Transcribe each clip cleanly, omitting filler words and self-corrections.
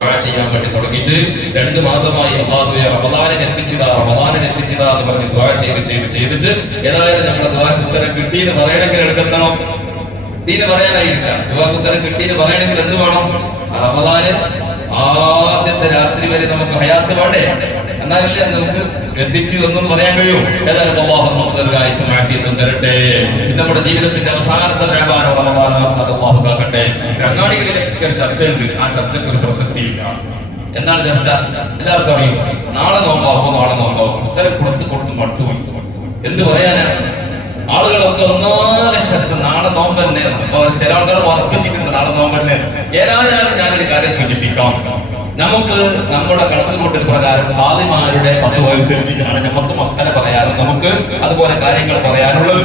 ചെയ്യാൻ വേണ്ടി തുടങ്ങിയിട്ട് 2 മാസമായി അല്ലാഹുവേ റമളാനിൽ എത്തിച്ചതാ എന്ന് പറഞ്ഞ് ദുആ ചെയ്തിട്ട് ഏതായാലും നമ്മുടെ ദുആക്ക് ഉത്തരം കിട്ടി എന്ന് പറയണമെങ്കിൽ എടുക്കണം. കിട്ടിയെന്ന് പറയാനായിട്ടില്ല, ദുആക്ക് ഉത്തരം കിട്ടി എന്ന് പറയണമെങ്കിൽ എന്ത് വേണം? റമളാന് ആദ്യത്തെ രാത്രി വരെ നമുക്ക് ഹയാത്ത് വേണ്ടേ? എന്നാലല്ലേ നമുക്ക് എത്തിച്ചു എന്നൊന്ന് പറയാൻ കഴിയും. ഏതായാലും അല്ലാഹു നമുക്ക് ആയുസ്സും ആഫിയത്തും തരട്ടെ. നമ്മുടെ ജീവിതത്തിന്റെ അവസാനത്തെ ശഅബാനോ റമളാനോ അല്ലാഹു കാക്കട്ടെ. അങ്ങാടികളിലൊക്കെ ഒരു ചർച്ചയുണ്ട്, ആ ചർച്ചയ്ക്ക് ഒരു പ്രസക്തിയില്ല. എന്താണ് ചർച്ച? എല്ലാവർക്കും അറിയും. നാളെ നോമ്പാവോ ഉത്തരം കൊടുത്ത് മടുത്തുപോയി. എന്ത് പറയാനാണ്? ആളുകളൊക്കെ ഒന്നാകെ ചർച്ച നാളെ നോമ്പ് തന്നെ. അപ്പൊ ചില ആൾക്കാർ വർദ്ധിച്ചിട്ടുണ്ട് നാളെ നോമ്പ് തന്നെ. ഏതായാലും ഞാനൊരു കാര്യം സൂചിപ്പിക്കാം. നമുക്ക് നമ്മുടെ കണക്കുകൂട്ടൽ പ്രകാരം ഖാദിമാരുടെ ഫത്വ അനുസരിച്ചിട്ടാണ് നമുക്ക് മസ്കല പറയാനും നമുക്ക് അതുപോലെ കാര്യങ്ങൾ പറയാനുള്ളത്.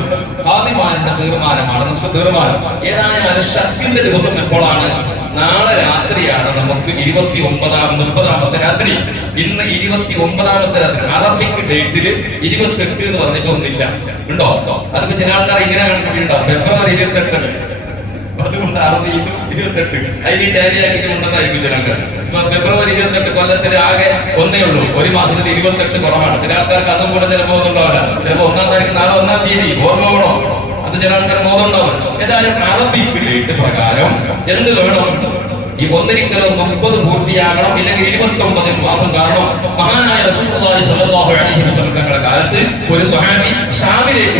ഖാദിമാരുടെ തീരുമാനമാണ് നമുക്ക് തീരുമാനം. ഏതായാലും ശക്കിന്റെ ദിവസം എപ്പോഴാണ്? നാളെ രാത്രിയാണ് നമുക്ക് 30ാമത്തെ രാത്രി. ഇന്ന് 29ാമത്തെ രാത്രി. അറബിക് ഡേറ്റില് 28 എന്ന് പറഞ്ഞിട്ടൊന്നില്ല. ഉണ്ടോ? അതിപ്പോ ചില ആൾക്കാർ ഇങ്ങനെ കണ്ടിട്ടുണ്ടാവും, ഫെബ്രുവരി 28. അതുകൊണ്ട് അറബി 28 അതിന് ടാലിയാക്കിട്ട് ഉണ്ടെന്നായിരിക്കും ചില ആൾക്കാർ. ഫെബ്രുവരി 28 കൊല്ലത്തിൽ ആകെ ഒന്നേ ഉള്ളൂ. ഒരു മാസത്തിൽ 28 കുറവാണ്. ചില ആൾക്കാർക്ക് അതും കൂടെ ചിലപ്പോ ഒന്നുണ്ടാവില്ല. ചിലപ്പോ 1-ാം താരീഖ് നാളെ 1-ാം തീയതി ഓർമ്മ വേണോ? അത് ചില ആൾക്കാർ ബോധമുണ്ടാവും. ഏതായാലും അറബിക് ഡേറ്റ് പ്രകാരം എന്ത് വേണം? ഈ 30 പൂർത്തിയാകണം, ഇല്ലെങ്കിൽ 29 മാസം. കാരണം മഹാനായ റസൂലുള്ളാഹി സ്വല്ലല്ലാഹു അലൈഹി വസല്ലം തങ്ങളുടെ കാലത്ത് ഒരു സ്വഹാബി ഷാമിലേക്ക്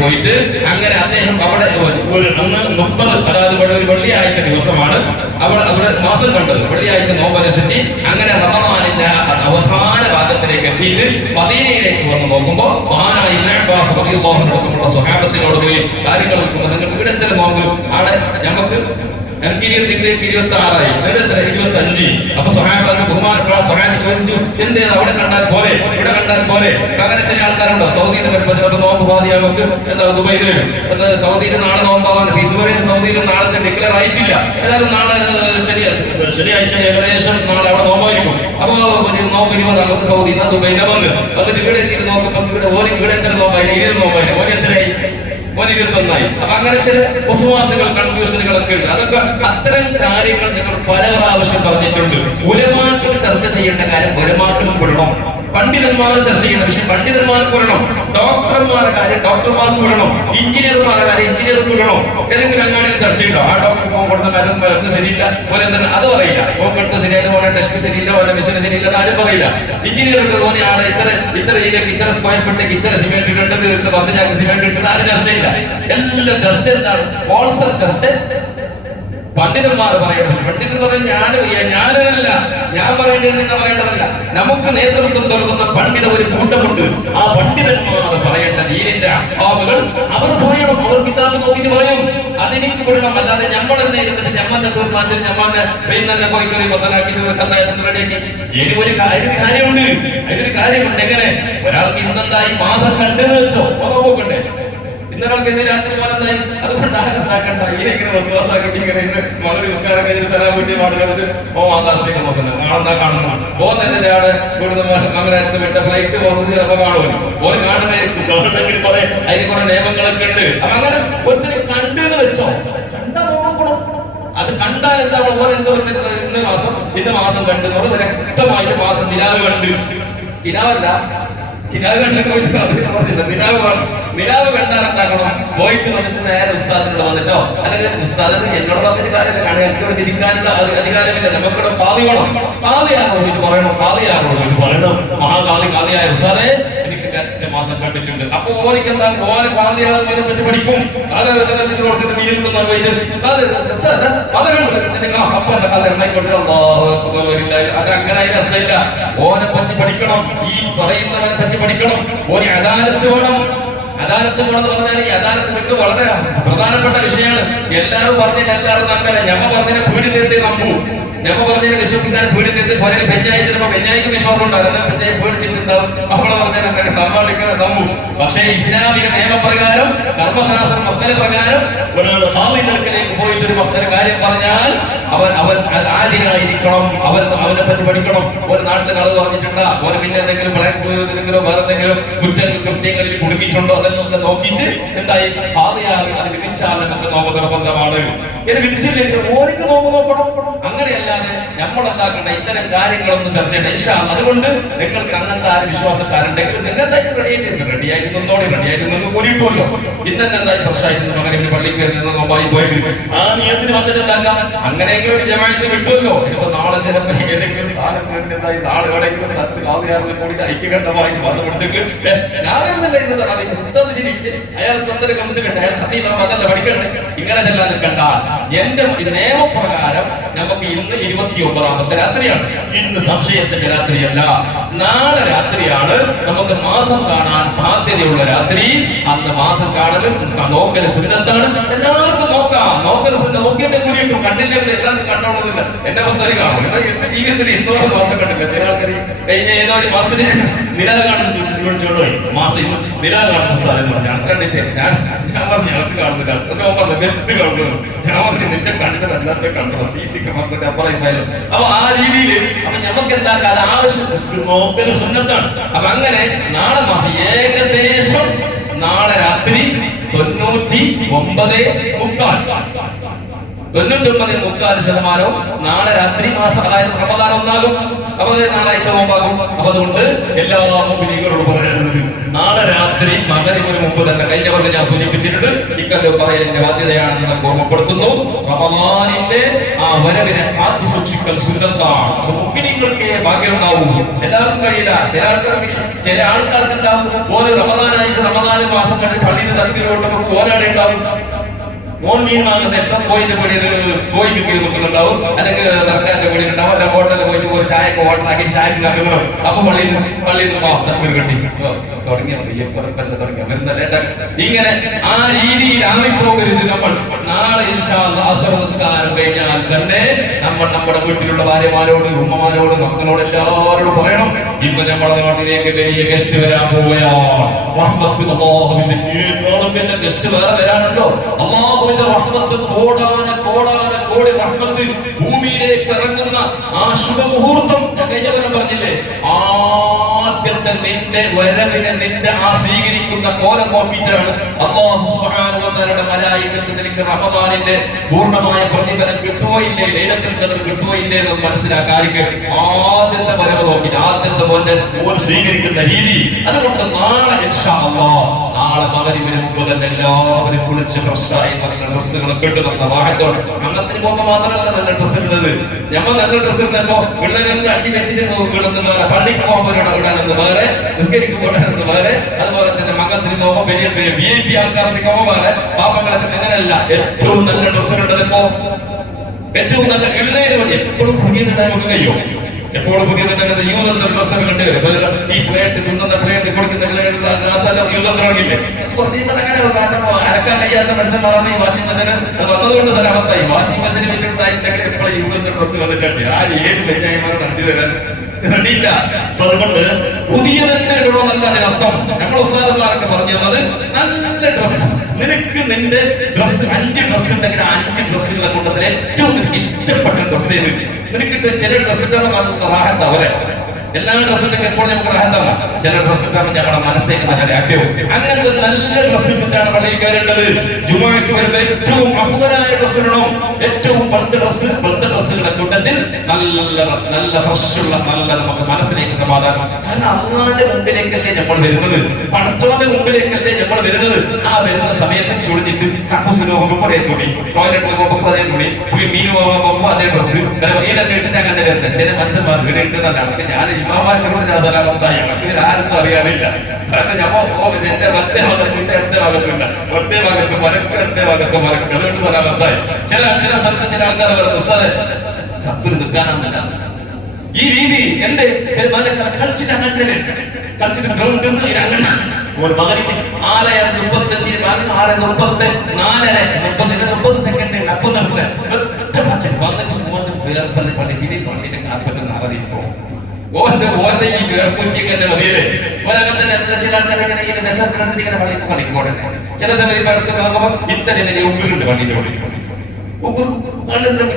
പോയിട്ട് അങ്ങനെ അദ്ദേഹം അവിടെ ഒരു 30, അതായത് ഒരു വെള്ളിയാഴ്ച ദിവസമാണ് അവിടെ മാസം കണ്ടത്. വെള്ളിയാഴ്ച നോമ്പനുസരിച്ച് അങ്ങനെ റമളാനിന്റെ അവസാന ഭാഗത്തിലേക്ക് എത്തിയിട്ട് മദീനയിലേക്ക് വന്ന് നോക്കുമ്പോൾ മഹാനായ ഇബ്നു അബ്ബാസ് റളിയല്ലാഹു അൻഹു സ്വഹാബത്തിനോട് പോയി കാര്യങ്ങൾ നിങ്ങൾക്ക് ഇവിടെ എത്ര നോമ്പ്? അവിടെ നമുക്ക് 26 25. അപ്പൊ ബഹുമാനപ്പെട്ട സ്വഹാബി ചോദിച്ചു, എന്തേ അവിടെ കണ്ടാൽ പോലെ ഇവിടെ കണ്ടാൽ പോലെ? അങ്ങനെ ചില ആൾക്കാരുണ്ടോ സൗദിയിൽ വരുമ്പോ ചിലപ്പോൾ നോമ്പ് ബാധി നമുക്ക് എന്താ ദുബൈയിൽ വരും, എന്താ സൗദിയിൽ നാളെ നോമ്പാവാൻ. ഇതുവരെ സൗദിയിൽ നാളത്തെ ഡിക്ലെയർ ആയിട്ടില്ല. ഏതായാലും നാളെ ശനിയാഴ്ച ഏകദേശം നാളെ അവിടെ നോമ്പായിരിക്കും. അപ്പൊ നോമ്പ് 20 നമുക്ക് സൗദിയിൽ നിന്ന് ദുബൈനെ വന്നിട്ട് ഇവിടെ എത്തിയിട്ട് നോക്കുമ്പോ ഇവിടെ എത്ര നോമ്പായി? 20 നോമ്പായി. ഓന് എത്രയായി? 21 അപ്പൊ അങ്ങനെ ചില വിശ്വാസികൾ കൺഫ്യൂഷനുകളൊക്കെ ഉണ്ട്. അതൊക്കെ അത്തരം കാര്യങ്ങൾ നിങ്ങൾ പല പ്രാവശ്യം പറഞ്ഞിട്ടുണ്ട്. ഉലമാക്കൾ ചർച്ച ചെയ്യേണ്ട കാര്യം ഉലമാക്കൾക്ക് വിടണം. പണ്ഡിതന്മാർ ചർച്ച ചെയ്യുന്ന വിഷയം പണ്ഡിതന്മാർക്ക് വിടണം. ഡോക്ടർമാരുടെ കാര്യം ഡോക്ടർമാർക്ക് വിടണം. എഞ്ചിനീയർമാരുടെ കാര്യം എഞ്ചിനീയർക്ക് വിടണം. ഏതെങ്കിലും അങ്ങാടിയിൽ ചർച്ചയുണ്ടോ? ആ ഡോക്ടർ കൊടുത്ത മരുന്ന് ശരിയില്ല, പോലെ എന്താണ് അത് പറയില്ല. കൊടുത്ത ശരിയായിട്ട് പോലെ ടെസ്റ്റ് ശരിയില്ല, പോലെ മെഷീൻ ശരിയില്ല എന്ന് ആരും പറയില്ല. എഞ്ചിനീയർക്ക് പോലെ ആടെ ഇത്ര സ്ക്വയർ ഫീറ്റിലേക്ക് ഇത്ര സിമെന്റ് ഇട്ടിട്ട് 10 ചാക്ക് സിമെന്റ് ഇട്ടിട്ട് ആരും ചർച്ചയില്ല. എല്ലാം ചർച്ച എന്താണ്? ഹോൾസെൽ ചർച്ച. പണ്ഡിതന്മാർ പറയേണ്ട പണ്ഡിതൻ പറഞ്ഞാൽ ഞാനല്ല, ഞാൻ പറയേണ്ടത് നിങ്ങൾ പറയേണ്ടതല്ല. നമുക്ക് നേതൃത്വം നൽകുന്ന പണ്ഡിത ഒരു കൂട്ടമുണ്ട്. ആ പണ്ഡിതന്മാർ പറയേണ്ട ദീനിന്റെ അഹ്കാമുകൾ അവർ പറയണം. അവർ കിതാബ് നോക്കിയിട്ട് പറയും. അതെനിക്ക് വിടണം. അല്ലാതെ നമ്മൾ തന്നെ ഇരുന്നിട്ട് ഞമ്മന്നെ തീർമാനിച്ചിട്ട് ഞമ്മന്നെ തന്നെ പോയിക്കറി ബദലാക്കി റെഡിയാക്കി. ഇനി ഒരു കാര്യമുണ്ട്, അതിനൊരു കാര്യമുണ്ട്. എങ്ങനെ ഒരാൾക്ക് ഇന്നെന്തായി മാസം കണ്ടെന്ന് വെച്ചോ നോക്കണ്ടേ? ഇന്നൊരാൾക്ക് ഇന്ന് രാത്രി പോലെന്തായി? അതുകൊണ്ട് ആകണ്ട ഇങ്ങനെ വിശ്വാസമാക്കിട്ട് ഇങ്ങനെ ഇന്ന് മകള് നിസ്കാരം കഴിഞ്ഞ് സലാം വീട്ടിൽ പാട് കഴിഞ്ഞിട്ട് ആ ക്ലാസ്സിലേക്ക് നോക്കുന്നത് കാണുന്ന പോകുന്നതിന്റെ ആടെ ഇവിടുന്ന് അങ്ങനെ വിട്ട ഫ്ലൈറ്റ് പോകുന്നത് ചിലപ്പോ കാണുമല്ലോ. ഓന് കാണുന്നതായിരിക്കും. കാണുന്നെങ്കിൽ കുറെ അതിന് കുറെ നിയമങ്ങളൊക്കെ ഉണ്ട്. അപ്പൊ അങ്ങനെ ഒത്തിരി കണ്ടെന്ന് വെച്ചോ, കണ്ടാ നോക്കണം. അത് കണ്ടാൽ എന്താ ഓരോ എന്തോ ഇന്ന് മാസം കണ്ടു വ്യക്തമായിട്ട് മാസം നിലാവ് കണ്ട്. കിനാവല്ല, കിനാവ് കണ്ടു പോയിട്ട് നിലാവ് കണ്ടാൽ എന്താക്കണം? പോയിട്ട് വന്നിട്ട് നേരെ ഉസ്താദിനോട് വന്നിട്ടോ, അല്ലെങ്കിൽ ഉസ്താദിന് എന്നോട് പറഞ്ഞിട്ട് കാര്യമില്ല. കാരണം എനിക്കോട് വിധിക്കാനുള്ള അധികാരമില്ല. നമുക്കിവിടെ കാളി വേണം. കാളിയാണോ പോയിട്ട് പറയണം, കാളിയാണോ പോയിട്ട് പറയണം. കാളിയായ ഉസ്താദെ എനിക്ക് കറക്റ്റ് മാസം കണ്ടിട്ടുണ്ട്. അപ്പൊ ഓനിക്ക് എന്താ? ഓന് കാളിയാകുന്നതിനെ പറ്റി പഠിക്കും. അത് അങ്ങനെ അതിനർത്ഥമില്ല. ഓനെ പറ്റി പഠിക്കണം, ഈ പറയുന്നവനെ പറ്റി പഠിക്കണം. ഓന് അദാലത്ത് വേണം. അദാലത്ത് വേണമെന്ന് പറഞ്ഞാൽ ഈ അദാലത്ത് വളരെ പ്രധാനപ്പെട്ട വിഷയമാണ്. എല്ലാവരും പറഞ്ഞതിന് എല്ലാവരും നമ്പല. ഞമ്മ പറഞ്ഞതിനെ വീടിന്റെ നമ്പൂ. ഞമ്മ പറഞ്ഞതിനെ വിശ്വസിക്കാൻ വീടിന്റെ പോലെ പെഞ്ഞായി ചിലപ്പോ പെഞ്ഞായിക്ക് വിശ്വാസം ഉണ്ടാകും. പെഞ്ഞായി പേടിച്ചിട്ടുണ്ടാവും. അവളെ പറഞ്ഞതിനെ നമ്മളിങ്ങനെ നമ്പും. പക്ഷേ ഇസ്ലാമിക നിയമപ്രകാരം കർമ്മശാസ്ത്ര മസ്കല പ്രകാരം ഒരാൾ ഖാദിന്റെ അടുക്കലേക്ക് പോയിട്ട് ഒരു മസ്കല കാര്യം പറഞ്ഞാൽ അവൻ ആദിനായിരിക്കണം. അവനെ പറ്റി പഠിക്കണം. ഒരു നാട്ടിൽ കളവ് പറഞ്ഞിട്ടുണ്ടോ, ഓന് പിന്നെ എന്തെങ്കിലും എന്തെങ്കിലോ വേറെ എന്തെങ്കിലും കൃത്യങ്ങളിൽ കുടുങ്ങിയിട്ടുണ്ടോ, അതെല്ലാം നോക്കിയിട്ട് എന്തായി ഖാദിയാകും. അത് വിധിച്ചാൽ നമുക്ക് നോമ്പ് നിർബന്ധമാണ്. ഇത് വിധിച്ചില്ലെങ്കിൽ ഓർക്ക് നോമ്പ് നോക്കണം. അങ്ങനെയല്ലാതെ നമ്മൾ എന്താക്കണ്ട ഇത്തരം കാര്യങ്ങളൊന്നും ചർച്ച ചെയ്യണം ഇൻഷാ അല്ലാഹ്. അതുകൊണ്ട് നിങ്ങൾക്ക് അങ്ങനത്തെ ആര് വിശ്വാസക്കാരുണ്ടെങ്കിൽ നിങ്ങൾ എന്തായാലും റെഡിയായിട്ട് നിന്നോടെ റെഡിയായിട്ട് നിങ്ങൾക്ക് കൂടിയിട്ടുമല്ലോ. ഇന്നെ എന്തായാലും ഫ്രഷായിട്ട് അങ്ങനെ ഇവര് പള്ളിക്ക് വരുന്നത് നോമ്പായി പോയത് ആ നിയത്തിന് വന്നിട്ട് എന്താക്കാം അങ്ങനെയെങ്കിലും ഒരു ജമാഅത്ത് വിട്ടുമല്ലോ. ഇതിപ്പോ നാളെ ചിലപ്പോൾ ഏതെങ്കിലും കാലം എന്തായി നാളെ എവിടെയെങ്കിലും സ്ഥലത്ത് കാതുകാരിൽ കൂടി ഐക്യകണ്ഠമായിട്ട് വാദം പിടിച്ചെങ്കിൽ ഞാൻ വരുന്നില്ല ഇന്ന് പുസ്തകം ശരിക്ക് അയാൾക്ക് ഒത്തിരി കമ്പനിക്കണ്ട അയാൾ സത്യം അതല്ല പഠിക്കണ്ടേ ഇങ്ങനെ ചെല്ലാൻ നിൽക്കണ്ട. എന്റെ നിയമപ്രകാരം നമുക്ക് ഇന്ന് 29ാമത്തെ രാത്രിയാണ്. ഇന്ന് സംശയത്തിന്റെ രാത്രിയല്ല, നാളെ രാത്രിയാണ് നമുക്ക് മാസം കാണാൻ സാധ്യതയുള്ള രാത്രി. അന്ന് മാസം കാണല് നോക്കല് സുന്നത്താണ്. എല്ലാവർക്കും നോക്കാം. നോക്കല് നോക്കിയതിന്റെ കൂടിയിട്ടും കണ്ടില്ലെങ്കിൽ എല്ലാവർക്കും കണ്ടോളുന്നില്ല. എന്നെ മൊത്തം കാണും. എന്റെ ജീവിതത്തിൽ എന്തോരം മാസം കണ്ടില്ല. ചില ആൾക്കാർ കഴിഞ്ഞ ഏതോ ഒരു മാസത്തിന് നിലാ കാണുന്നു വിളിച്ചോണ്ടുപോയി. മാസം ഇന്ന് നിലാ കാണുന്ന സ്ഥലം പറഞ്ഞു ഞാൻ കണ്ടിട്ടേ ഞാൻ പറഞ്ഞു ഞങ്ങൾക്ക് കാണുന്നില്ല. പറഞ്ഞു നെറ്റ് കാണുന്നു. ഞാൻ പറഞ്ഞു നിന്റെ കണ്ട് വല്ലാത്ത കണ്ടോ CC ക്യാമറയുടെ അപ്പുറം പോയാലും. അപ്പൊ ആ രീതിയിൽ അപ്പൊ ഞമ്മക്ക് എന്താക്കാൻ ആവശ്യം നോക്കല് സുന്നത്താണ്. അപ്പൊ അങ്ങനെ നാളെ മാസം ഏകദേശം നാളെ രാത്രി 99.3% നാളെ രാത്രി മാസം അതായത് റമദാൻ ഒന്നാകും. അപ്പൊ നാളാഴ്ച നോമ്പാകും. അപ്പൊ അതുകൊണ്ട് എല്ലാ മുഅ്മിനീങ്ങളോട് പറയാനുള്ളത് നാളെ രാത്രി മഗ്‌രിബിന് മുമ്പ് തന്നെ കഴിഞ്ഞ കൊല്ലം ഞാൻ സൂചിപ്പിച്ചിട്ടുണ്ട്. ഇക്കൊല്ലം പറയലിന്റെ ബാധ്യതയാണെന്ന് നമുക്ക് ഓർമ്മപ്പെടുത്തുന്നു. റമദാനിന്റെ ആ വരവിനെ കാത്തു സൂക്ഷിക്കൽ സുന്നത്താണ്. അത് മുഅ്മിനീങ്ങൾക്ക് ഭാഗ്യം ഉണ്ടാവും. എല്ലാവർക്കും കഴിയില്ല. ചില ആൾക്കാർക്ക് ഉണ്ടാവും ഓരോ റമദാനായിട്ട് റമദാൻ മാസം കണ്ട് പള്ളിയിൽ നിന്ന് തലക്കിലോട്ട് ഓനാടെ ഉണ്ടാവും. മോൻ മീൻ വാങ്ങുന്ന എത്ര കോയിന്റെ പൊടി കോയിക്ക് പോയി നിൽക്കുന്നുണ്ടാവും. അല്ലെങ്കിൽ സർക്കാരിന്റെ പൊടി ഉണ്ടാവും. അല്ല ഹോട്ടലിൽ പോയിട്ട് ഒരു ചായക്ക് ഓർഡർ ആക്കി ചായക്ക് നടക്കുന്നുണ്ടാവും. അപ്പൊ പള്ളിയിൽ നിന്ന് തക്ബീർ കെട്ടി തുടങ്ങിയ വരുന്ന ലേട്ട ഇങ്ങനെ ആ രീതിയിൽ ആവിപ്പോകരുത്. നമ്മൾ നാളെ ഇൻഷാ അല്ലാഹ് അസ്ർ നിസ്കാരം കഴിഞ്ഞാൽ തന്നെ നമ്മൾ നമ്മുടെ വീട്ടിലുള്ള ഭാര്യമാരോട് ഉമ്മമാരോട് മക്കളോട് എല്ലാവരോടും പറയണം ഇന്ന് നമ്മുടെ നാട്ടിലേക്ക് വലിയ ഗസ്റ്റ് വരാൻ പോവുകയാണ്. അല്ലാഹുവിന്റെ ഗസ്റ്റ് വേറെ വരാനുണ്ടോ? അല്ലാഹുവിന്റെ റഹ്മത്ത് കോടി റഹ്മത്ത് ഭൂമിയിലേക്ക് ഇറങ്ങുന്ന ആ ശുഭമുഹൂർത്തം ഞാൻ കഴിഞ്ഞ കൊല്ലം പറഞ്ഞില്ലേ. ആദ്യത്തെ നിന്റെ വരവിനെ നിന്റെ ആ സ്വീകരിക്കുന്ന കോലം നോക്കിയിട്ടാണ് അല്ലാഹു സുബ്ഹാനഹു വ തആലയുടെ മലായികത്ത് നിനക്ക് റമദാനിന്റെ പൂർണ്ണമായ പ്രതിഫലം കിട്ടുമോ ഇല്ലേ, ലൈലത്തുൽ ഖദർ കിട്ടുമോ ഇല്ലേ എന്ന് മനസ്സിലാക്കാതിരിക്കുക. ആദ്യത്തെ വരവ് നോക്കിയിട്ട് ആദ്യത്തെ കോൽ സ്വീകരിക്കുന്ന രീതി. അതുകൊണ്ട് നാളെ ഇൻഷാ അല്ലാഹ് നാളെ മഗ്‌രിബിന് മുമ്പ് തന്നെ എല്ലാവരും കുളിച്ച് ഫ്രഷായി നല്ല ഡ്രസ്സുകളൊക്കെ ഇട്ട് നല്ല വാഹത്തോടെ അങ്ങനത്തിന് പോകുമ്പോൾ മാത്രമല്ല നല്ല ഡ്രസ്സ് ഇടുന്നത്. ഞമ്മ നല്ല ഡ്രസ്സ് ഇടുന്നപ്പോ പിള്ളേരെല്ലാം അടി വെച്ചിട്ട് ഇടുന്ന വേറെ, പള്ളിക്ക് പോകുമ്പോൾ ഇടാനെന്ന് വേറെ, നിസ്കരിക്കുമ്പോഴെന്ന് വേറെ, അതുപോലെ തന്നെ മംഗളത്തിന് പോകുമ്പോൾ വലിയ VIP ആൾക്കാർക്ക് പോകുമ്പോൾ വേറെ, പാപങ്ങളൊക്കെ അങ്ങനെയല്ല. ഏറ്റവും നല്ല ഡ്രസ്സ് ഇട്ടതിപ്പോ ഏറ്റവും നല്ല ഇള്ളേര് എപ്പോഴും പുതിയതിടാൻ നമുക്ക് കഴിയും. എപ്പോഴും പുതിയതിന്റെ യൂസ് എന്ന ഡ്രസ്സ് കണ്ടുവരും. ഈ പ്ലേറ്റ് തിന്നുന്ന പ്ലേറ്റ് കൊടുക്കുന്ന ഗ്ലാസ് എല്ലാം യൂസ് തുടങ്ങിയില്ലേ. കുറച്ച് അങ്ങനെ കാരണം അരക്കാൻ കഴിയാത്ത മനുഷ്യന്മാരാണ് ഈ വാഷിംഗ് മെഷീൻ വന്നതുകൊണ്ട് സലാമത്തായി. വാഷിംഗ് മെഷീൻ വീട്ടിലുണ്ടായിട്ടുണ്ടെങ്കിൽ എപ്പോഴും യൂസ് ചെയ്യുന്ന ഡ്രസ്സ് വന്നിട്ടുണ്ട്. ആര് ഏത് വെഞ്ഞായിമാരെ നടത്തി തരാൻ റെഡിയില്ല. അപ്പൊ അതുകൊണ്ട് പുതിയ തന്നെ ഇടണമെന്നല്ല അതിനർത്ഥം. നമ്മൾ ഉസ്താദന്മാരൊക്കെ പറഞ്ഞു തന്നത് നല്ല ഡ്രസ്സ്. നിനക്ക് നിന്റെ ഡ്രസ്സ് 5 ഡ്രസ്സ് ഉണ്ടെങ്കിൽ 5 ഡ്രസ്സുകളെ കൂട്ടത്തിൽ ഏറ്റവും നിനക്ക് ഇഷ്ടപ്പെട്ട ഡ്രസ്സ് ചെയ്ത് നിനക്കിട്ട് ചില ഡ്രസ്സ് ഇട്ടാണ് നല്ല റാഹത്താവൂലെ. എല്ലാ ഡ്രസ്സും എപ്പോഴും നമുക്ക് റാഹത്താണ്. ചില ഡ്രസ്സ് ഇട്ടാണ് ഞങ്ങളുടെ മനസ്സേക്ക് നല്ല ആപ്യവും. അങ്ങനത്തെ നല്ല ഡ്രസ്സ് ഇട്ടിട്ടാണ് പള്ളിയിൽ കയറേണ്ടത്. ജുമുഅക്ക് വരുമ്പോൾ ഏറ്റവും അഫ്ളലായ ഡ്രസ്സ് ഇടണം. ഏറ്റവും പഴുത്ത ഡ്രസ്സുകളുടെ കൂട്ടത്തിൽ നല്ല ഫ്രഷുള്ള നല്ല നമുക്ക് മനസ്സിലേക്ക് സമാധാനം. കാരണം അള്ളാന്റെ മുമ്പിലേക്കല്ലേ നമ്മൾ വരുന്നത്, പടച്ചവന്റെ മുമ്പിലേക്കല്ലേ നമ്മൾ വരുന്നത്. ആ വരുന്ന സമയത്ത് ചുളിഞ്ഞിട്ട് കക്കൂസിന് പോകുമ്പോൾ അതേ തുണി, ടോയ്ലറ്റിൽ പോകുമ്പോൾ അതേ തുണി, മീൻ പോകുമ്പോൾ അതേ ഡ്രസ്സ് ഇതൊക്കെ ഇട്ടിട്ട് അങ്ങനെ വരുന്നത്. ചില മനുഷ്യന്മാർ ഇവിടെ ഉണ്ടെന്നല്ല. നമുക്ക് ഞാൻ ഇമാമാരുടെ കൊണ്ട് സലാമത്തായി ഇത് ആർക്കും അറിയാനില്ല. കാരണം ഞമ്മ എന്റെ വലത്തെ ഭാഗത്തും അടുത്ത ഭാഗത്തുണ്ട്, ഒറ്റേ ഭാഗത്ത് മരക്ക് അടുത്ത ഭാഗത്ത് മരക്ക്. അതുകൊണ്ട് സലാമത്തായി. ചില സ്ഥലത്ത് ചില ആൾക്കാർ പറയുന്നു ഉസ്താദേ സഫിൽ നിൽക്കാനാന്നില്ല. ഈ രീതി എന്റെ കളിച്ചിട്ട് അങ്ങനെ കളിച്ചിട്ട് ഗ്രൗണ്ട് അങ്ങനെ ഒരു മകനിക്ക് 6:35 6:34 സെക്കൻഡ് അപ്പം നിർത്തുക. ഒറ്റ പച്ചൻ വന്നിട്ട് വേർപ്പള്ളി പള്ളി പള്ളിയുടെ കാർപ്പറ്റ് നിറതിപ്പോ ഓന്റെ ഈ വേർപ്പുറ്റിങ് തന്നെ മതിയല്ലേ. ഓരങ്ങനെ തന്നെ ചില ആൾക്കാർ ഇങ്ങനെ ഇങ്ങനെ പള്ളിക്ക് കളിക്കോടെ. ചില സമയത്ത് അടുത്ത് നോക്കുമ്പോൾ ഇത്തരം വലിയ ഉഗ്രണ്ട് പള്ളിന്റെ ഉള്ളിൽ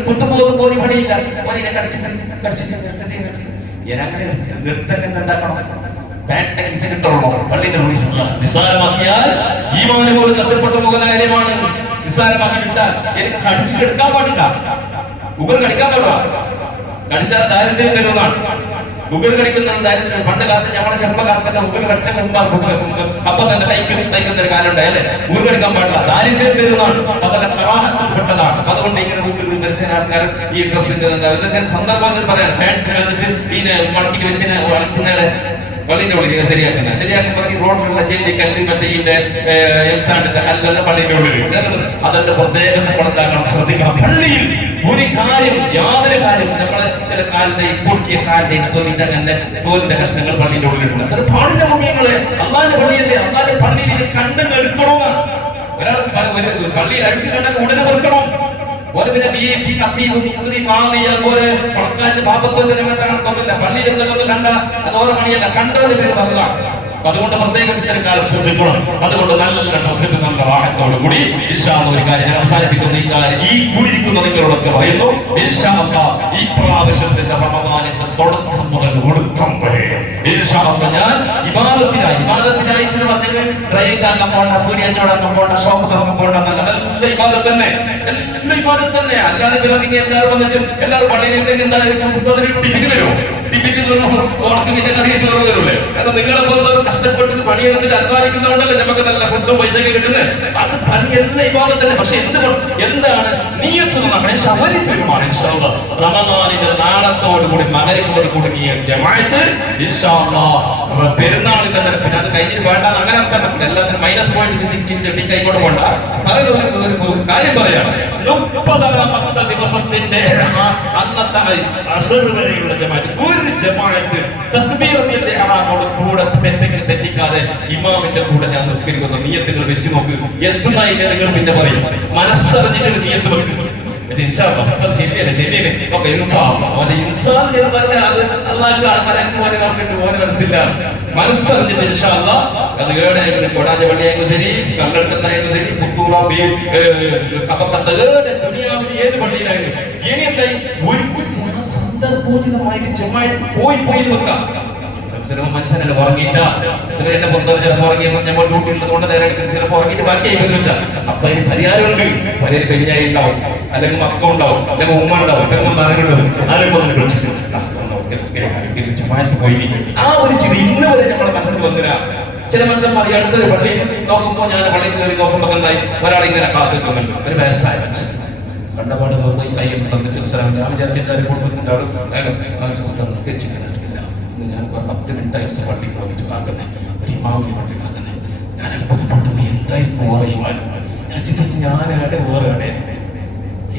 കുത്തുപോകുന്ന പോലും പണിയില്ല. ഓനെ കടിച്ചിട്ട് ഞാനങ്ങനെ ഉണ്ടാക്കണം. കിട്ടുള്ളൂ പള്ളിന്റെ നിസ്സാരമാക്കിയാൽ ഈമാന് പോലും നഷ്ടപ്പെട്ടു പോകുന്ന കാര്യമാണ്. നിസ്സാരമാക്കി കിട്ടാൽ എനിക്ക് കടിച്ചിട്ട് എടുക്കാൻ പാടില്ല. ഉഗർ കടിക്കാൻ പാടില്ല. കടിച്ചാൽ ദാരിദ്ര്യം വരുന്നതാണ്. ഉഗർ കടിക്കുന്നത് ദാരിദ്ര്യം. പണ്ട് കാലത്ത് ഞങ്ങളുടെ ചെറുപ്പകാലത്തൊക്കെ ഉഗർ കടിച്ച അപ്പൊ തന്നെ തയ്ക്കുന്ന ഒരു കാലം ഉണ്ടായി അല്ലെ. ഉഗർ കടിക്കാൻ പാടില്ല, ദാരിദ്ര്യം വരുന്നതാണ്, അതൊക്കെ കറാഹത്തിൽപ്പെട്ടതാണ്. അതുകൊണ്ട് ഇങ്ങനെ ഉഗർ ധരിച്ച ആൾക്കാർ ഈ ഡ്രസ്സിന്റെ ഇതൊക്കെ സന്ദർഭം പറയാണ്. പാൻറ്റ് വന്നിട്ട് ഇതിനെ മടക്കിട്ട് വെച്ചിനെ വളർത്തുന്നയാളെ പള്ളിന്റെ ഉള്ളിൽ ഇത് ശരിയാക്കുമ്പോൾ ഈ റോഡിലുള്ള ജെല്ലി കല്ല് മറ്റേ ഇതിന്റെ എംസാണ്ടിന്റെ കല്ലെല്ലാം പള്ളിന്റെ ഉള്ളിൽ അതിന്റെ പ്രത്യേകത നമ്മളെന്താക്കണം, ശ്രദ്ധിക്കണം. പള്ളിയിൽ ഒരു കാര്യം, യാതൊരു കാര്യം നമ്മളെ ചില കാലിന്റെ പൊട്ടിയ കാലിന്റെ തോന്നിട്ട് അങ്ങനെ തോലിന്റെ കഷ്ണങ്ങൾ പള്ളിന്റെ ഉള്ളിലിടുന്നത് അത് പാടില്ല. മുമ്പിങ്ങളെ അള്ളാന്റെ പള്ളിയല്ലേ, അള്ളാന്റെ പള്ളിയിൽ ഇത് കണ്ടെന്ന് എടുക്കണമെന്നാണ്. ഒരാൾ പള്ളിയിൽ അഴുക്ക് കണ്ടാൽ ഉടനെ വെറുക്കണം. പിന്നെ VIP കത്തി അതുപോലെ പണക്കാരന്റെ പാപത്തിന്റെ രംഗത്ത് കണക്കൊന്നുമില്ല. പള്ളിയിൽ എന്തെങ്കിലും കണ്ട അത് ഓരോ പണിയല്ല, കണ്ടതിന്റെ പേര് പറഞ്ഞതാണ്. അതുകൊണ്ട് പ്രത്യേകം ഇത്തരം കാലം ശ്രദ്ധിക്കണം. അതുകൊണ്ട് നല്ല ഡ്രസ്സിന്റെ നല്ല വാഹനത്തോടു കൂടി ഒരു കാര്യം ഞാൻ അവസാനിപ്പിക്കുന്ന ഈ കാര്യം ഈ കൂടിയിരിക്കുന്ന നിങ്ങളോടൊക്കെ പറയുന്നു. ഈ പ്രാവശ്യത്തിന്റെ റമദാനിന്റെ തുടക്കം മുതൽ ഒടുക്കം വരെ ഞാൻ ഇബാദത്തിനായിട്ട് പറഞ്ഞത് ഡ്രൈവിംഗ് ആക്കാൻ പോണ്ട, പീടിയച്ചോടാക്കാൻ പോണ്ട, ഷോപ്പ് തുറക്കാൻ പോണ്ട എന്നല്ല. നല്ല ഇബാദത്ത് തന്നെ, എല്ലാ ഇബാദത്ത് തന്നെ. അല്ലാതെ പിന്നെ എല്ലാവരും വന്നിട്ട് എല്ലാവരും പള്ളിയിൽ എന്തായാലും പുസ്തകത്തിന് ടിഫിന് വരുമോ? ടിഫിന് ഓണക്ക് പിന്നെ കറിയ ചോറ് വരൂലേ? കാരണം നിങ്ങളെ പോലെ കഷ്ടപ്പെട്ട് പണിയെടുത്തിട്ട് അധ്വാനിക്കുന്നതുകൊണ്ടല്ലേ നമുക്ക് നല്ല ഫുഡും പൈസയൊക്കെ കിട്ടുന്നത്. അത് പണിയെല്ലാം ഇബാദത്ത് തന്നെ. പക്ഷെ എന്താണ് നീയത്ത് ശബരി തീരുമാനം റമദാനിന്റെ നാളത്തോടു കൂടി മകരിപ്പോട് കൂടി നീ ജമാഅത്ത് പെരുന്നാളിന്റെ നിരപ്പിന് അത് കഴിഞ്ഞിട്ട് വേണ്ട അങ്ങനെ എല്ലാത്തിനും മൈനസ് പോയിന്റ് കൈകൊണ്ട് പോണ്ട. ഒരു കാര്യം പറയാണ്, 30ാമത്തെ ദിവസത്തിന്റെ അന്നത്തെ അസർ വരെയുള്ള ജമാഅത്ത്, ഒരു ജമാഅത്ത് തക്ബീറിന്റെ ഇഹ്റാമോട് കൂടെ തെറ്റിക്കാതെ ഇമാമിന്റെ കൂടെ ഞാൻ നിസ്കരിക്കുന്ന നിയത്തുകൾ വെച്ച് നോക്ക്. എത്തുന്നതിനെ നിങ്ങൾ പിന്നെ പറയും മനസ്സറിഞ്ഞിട്ട് നിയത്ത് വെക്കുക. മനസ്സറിഞ്ഞിട്ട് അത് ഏടായാലും കൊടാജ് പള്ളിയായാലും ശരി, കല്ലെടുക്കത്തായാലും ശരി, പുത്തൂറ കപ്പക്കത്ത് ദുനിയാവിൽ ഏത് പള്ളിയിലായാലും ഇനി എന്തായി ഒരു സന്ദർഭോചിതമായിട്ട് ജമാഅത്ത് പോയി വെക്കാം. ചിലപ്പോൾ മനുഷ്യനല്ല ഉറങ്ങിയിട്ട, ചില എന്നെ പുറത്തൊരു ചിലപ്പോൾ ഉറങ്ങിയപ്പോൾ നമ്മൾ ഡ്യൂട്ടിയുള്ളത് കൊണ്ട് നേരെ ചിലപ്പോൾ ഉറങ്ങിയിട്ട് ബാക്കിയായി എന്ന് വെച്ചാൽ അപ്പൊ അതിന് പരിഹാരമുണ്ട്. പരിഹാരം പെഞ്ഞായി ഉണ്ടാവും, അല്ലെങ്കിൽ മക്ക ഉണ്ടാവും, അല്ലെങ്കിൽ ഉമ്മ ഉണ്ടാവും, പെങ്ങന്മാരുണ്ടാവും. ആരും ഒന്ന് വിളിച്ചിട്ട് ജമാഅത്ത് പോയി. ആ ഒരു ചിരി ഇന്ന് വരെ നമ്മുടെ മനസ്സിൽ വന്നില്ല. ചില മനുഷ്യന്മാർ ഈ അടുത്തൊരു പള്ളിയിൽ നോക്കുമ്പോൾ, ഞാൻ പള്ളിയിൽ കയറി നോക്കുമ്പോൾ എന്തായി ഒരാളിങ്ങനെ കാത്തിരിക്കുന്നുണ്ട്, ഒരു വയസ്സായ മനുഷ്യൻ. കണ്ടപാട് കൈ തന്നിട്ട് ഞാൻ വിചാരിച്ചെല്ലാവരും കൊടുത്തിട്ടുണ്ട് ആൾ സ്കെച്ച് ചെയ്തിട്ടില്ല. ഇന്ന് ഞാൻ 10 മിനിറ്റായി പള്ളിക്ക് വന്നിട്ട് കാക്കുന്നേ, ഒരു ഇമാമിന് പള്ളി കാക്കുന്നേ. ഞാൻ അത്ഭുതപ്പെട്ടു, എന്തായിരിക്കും ഓറയുമാനും. ഞാൻ ചിന്തിച്ചു ഞാനാടെ ഓറയുടെ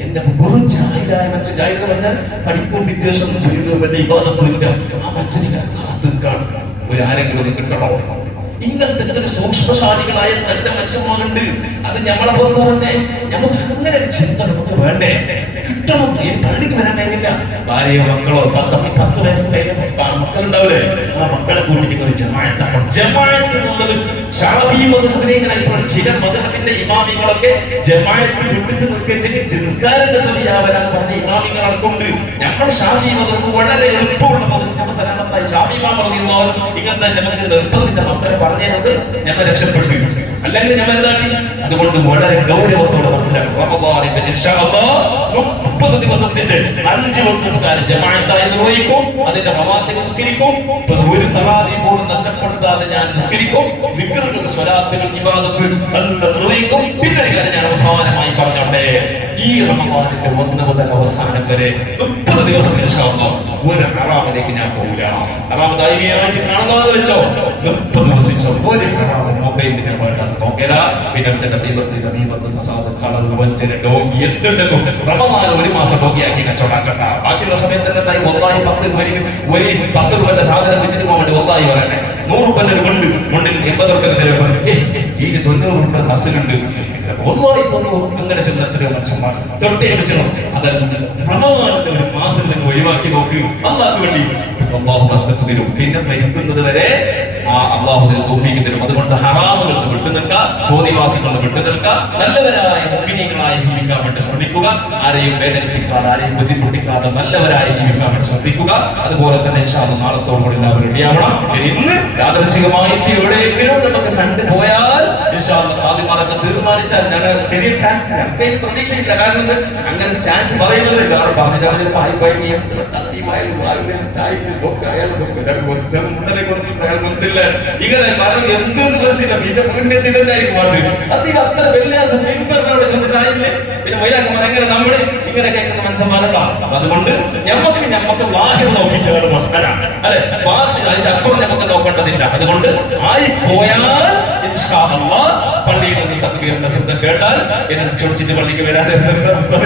എന്റെ വെറും ജാഹിലായ മനുഷ്യൻ. ജാഹിൽ എന്ന് പറഞ്ഞാൽ പഠിപ്പും വിദ്വേഷം വലിയ ഇബാദത്തുമില്ല. ആ മനുഷ്യനിങ്ങനെ കാത്തിരിക്കാണ് ഒരു ആരെങ്കിലും ഒന്ന് കിട്ടണോ. ഇങ്ങനത്തെ എത്ര സൂക്ഷ്മശാലികളായ നല്ല മനുഷ്യന്മാരുണ്ട്. അത് നമ്മളെ പുറത്ത് തന്നെ നമുക്ക് അങ്ങനെ ഒരു ചിന്ത നമുക്ക് വേണ്ടേ, കിട്ടണം. ഈ പള്ളിക്ക് വരാൻ കഴിഞ്ഞില്ല, ഭാര്യയോ മക്കളോ 10 വയസ്സ് കഴിഞ്ഞ മക്കളുണ്ടാവില്ലേ, ആ മക്കളെ കൂട്ടിട്ട് ജമാഅത്താക്കണം. ജമാഅത്ത് എന്നുള്ളത് ശാഫി മദ്ഹബിനെ ഇങ്ങനെ ഇപ്പോൾ ചില മദ്ഹബിന്റെ ഇമാമികളൊക്കെ ജമാഅത്ത് വിട്ടിട്ട് നിസ്കരിച്ചെങ്കിൽ നിസ്കാരത്തിന്റെ ശരിയാവരാന്ന് പറഞ്ഞ ഇമാമികളെ കൊണ്ട് നമ്മൾ ഷാഫി മദ്ഹബ് വളരെ എളുപ്പമുള്ള മദ്ഹബ് സലാമത്തായി ഷാഫി ഇമാം റളിയല്ലാഹു അൻഹു ഇങ്ങനത്തെ നമുക്ക് നിർബന്ധിത മസല പറഞ്ഞുകൊണ്ട് ഞങ്ങൾ രക്ഷപ്പെട്ടു. അല്ലെങ്കിൽ ഞങ്ങൾ എന്താക്കി അതുകൊണ്ട് വളരെ ഗൗരവത്തോടെ മനസ്സിലാക്കും. റമദാനിന്റെ ഇൻഷാ അല്ലാഹ് 30 ദിവസത്തിന്റെ 5 വക്ത് നിസ്കാരം ജമാഅത്തായി നിർവഹിക്കും. അതിന്റെ റവാത്തിബ് നിസ്കരിക്കും. ഒരു തറാവീഹ് പോലും നഷ്ടപ്പെടുത്താതെ ഞാൻ നിസ്കരിക്കും. ദിക്റുകൾ, സ്വലാത്തുകൾ, ഇബാദത്ത് എല്ലാം നിർവഹിക്കും. പിന്നെ ഒരു കാര്യം ഞാൻ അവസാനമായി പറഞ്ഞോട്ടെ, ഈ റമദാനിന്റെ 1 മുതൽ അവസാനം വരെ 30 ദിവസം ഇൻഷാ അല്ലാഹ് ഒരു ഹറാമിലേക്ക് ഞാൻ പോകില്ല. ഹറാം ദൈവികമായിട്ട് കാണുന്നതെന്ന് വെച്ചോ 30 ദിവസം ഒരു ഹറാം മൊബൈലിൽ ഞാൻ വേണ്ടാന്ന് നോക്കില്ല. പിന്നെ എന്തുണ്ടെങ്കിലും റമദാൻ 1 മാസം നോക്കിയാക്കി കച്ചവടാക്കണ്ട. ബാക്കിയുള്ള സമയത്ത് തന്നെ 10 രൂപന്റെ സാധനം വിറ്റിട്ട് പോകാൻ വേണ്ടി വല്ലാഹി പറയണേ. 100 രൂപന്റെ ഒരു മുണ്ടിൽ 80 രൂപ തരുമ്പോൾ ഈ 90 രൂപ ബസ്സിലുണ്ട് അങ്ങനെ ചെന്നെത്രയോ മനുഷ്യന്മാർ തൊട്ടേ വെച്ചണം. അതല്ല റമദാനിന്റെ 1 മാസം നിങ്ങൾ ഒഴിവാക്കി നോക്ക്. അല്ലാഹുവിന് വേണ്ടി അല്ലാഹു ബർക്കത്ത് തരും. പിന്നെ മരിക്കുന്നത് വരെ അല്ലാഹു അതിന് തൗഫീഖ് തരും. അതുകൊണ്ട് ഹറാമുകളിൽ നിന്ന് വിട്ടു നിൽക്കുക, തോന്നിവാസികളിൽ നിന്ന് വിട്ടു നിൽക്കുക, നല്ലവരായ മുഅ്മിനീങ്ങളായി ജീവിക്കാൻ വേണ്ടി ശ്രമിക്കുക. ആരെയും വേദനിപ്പിക്കാതെ, ആരെയും ബുദ്ധിമുട്ടിക്കാതെ നല്ലവരായി ജീവിക്കാൻ വേണ്ടി ശ്രമിക്കുക. അതുപോലെ തന്നെ ഇൻഷാ അല്ലാഹ് നാളത്തോടുകൂടി എല്ലാവരും റെഡിയാവണം. ഇന്ന് യാദൃശ്ചികമായിട്ട് എവിടെയെങ്കിലും നമുക്ക് കണ്ടുപോയാൽ ഇൻഷാ അല്ലാഹ് ഖാദിമാരൊക്കെ തീരുമാനിച്ചാൽ ഞങ്ങൾ ചെറിയ ചാൻസ് ഞങ്ങൾക്ക് പ്രതീക്ഷയില്ല. കാരണം അങ്ങനെ ചാൻസ് പറയുന്നില്ല. പറഞ്ഞിട്ട് ഇങ്ങനെ കാരണം എന്തെന്ന് ബസ്സില്ല പിന്നെ വീടിന്റെ ഇതല്ലായിരിക്കും പാട്ട് അധികം അത്ര വെള്ളിയാസം അവിടെ ചെന്നിട്ടായില്ലേ പിന്നെ മൈലാക്കുമാർ എങ്ങനെ നമ്മള് ഇങ്ങനെ കേൾക്കുന്ന മനുഷ്യന്മാരുണ്ടാവും. അതുകൊണ്ട് ഞമ്മക്ക് ലാഹിർ നോക്കിയിട്ടാണ് മസാല അല്ലെ, അതിന്റെ അപ്പുറം നമുക്ക് നോക്കേണ്ടതില്ല. അതുകൊണ്ട് ആയി പോയാൽ പള്ളിയിൽ നിന്ന് തക്ബീറിന്റെ ശബ്ദം കേട്ടാൽ എന്നെ ചൊടിച്ചിട്ട് പള്ളിക്ക് വരാതെ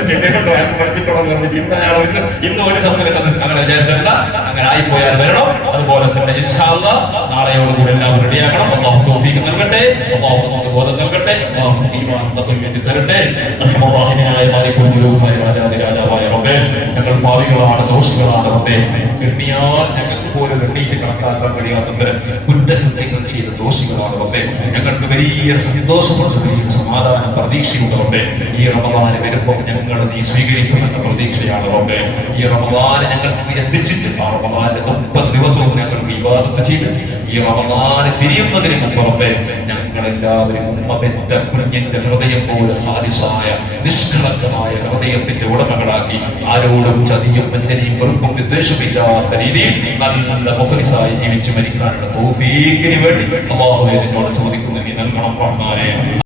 ചെല്ലുകൊണ്ടോ പഠിപ്പിക്കണോ എന്ന് പറഞ്ഞിട്ട് ഇന്ന് ഒരു സമയം അങ്ങനെ വിചാരിച്ചല്ല. അങ്ങനെ ആയിപ്പോയാൽ വരണം. അതുപോലെ തന്നെ ഇൻഷാ അല്ലാഹ് നാളെയോടുകൂടി എല്ലാവരും റെഡിയാക്കണം. അല്ലാഹു തൗഫീഖ് നൽകട്ടെ, അല്ലാഹു നമുക്ക് ബോധം നൽകട്ടെ, അല്ലാഹു ഈമാൻ തഖ്വ തരട്ടെ. റഹ്മാനായ മാലികുൽ മുലൂഖായ രാജാവായ റബ്ബേ, ഞങ്ങൾ പാപികളാണ്, ദോഷികളാണ് റബ്ബേ. കിട്ടിയാൽ ഞങ്ങൾക്ക് പോലും എണ്ണീറ്റ് കണക്കാക്കാൻ കഴിയാത്തത്ര കുറ്റകൃത്യങ്ങൾ ചെയ്ത ദോഷികളാണ് റബ്ബേ. ഞങ്ങൾക്ക് വലിയ സന്തോഷമുണ്ട്, വലിയ സമാധാനം പ്രതീക്ഷയുണ്ട് റബ്ബേ. ഈ റമദാൻ വരുമ്പോൾ ഞങ്ങൾ നീ സ്വീകരിക്കുമെന്ന പ്രതീക്ഷയാണ് റബ്ബേ. ഈ റമദാൻ ഞങ്ങൾക്ക് എത്തിച്ചിട്ട് ആ റമദാന്റെ 30 ദിവസവും ഞങ്ങൾക്ക് ഇബാദത്ത് ചെയ്ത് ഈ റമദാൻ പിരിയുന്നതിന് മുമ്പ് റബ്ബേ ഞങ്ങളെല്ലാവരും ഉമ്മ പെറ്റ കുഞ്ഞിന്റെ ഹൃദയം പോലെ ഹാലിസായ നിഷ്കളങ്കമായ ഹൃദയത്തിന്റെ ഉടമകളാക്കി ആരോടും ചതിയും വഞ്ചനയും വെറുപ്പും വിദ്വേഷമില്ലാത്ത രീതിയിൽ നല്ല മുഖലിസായി ജീവിച്ച് മരിക്കാനുള്ള തൗഫീഖിന് വേണ്ടി അല്ലാഹുവേ നിന്നോട് ചോദിക്കുന്നു, നീ നൽകണം റഹ്മാനേ.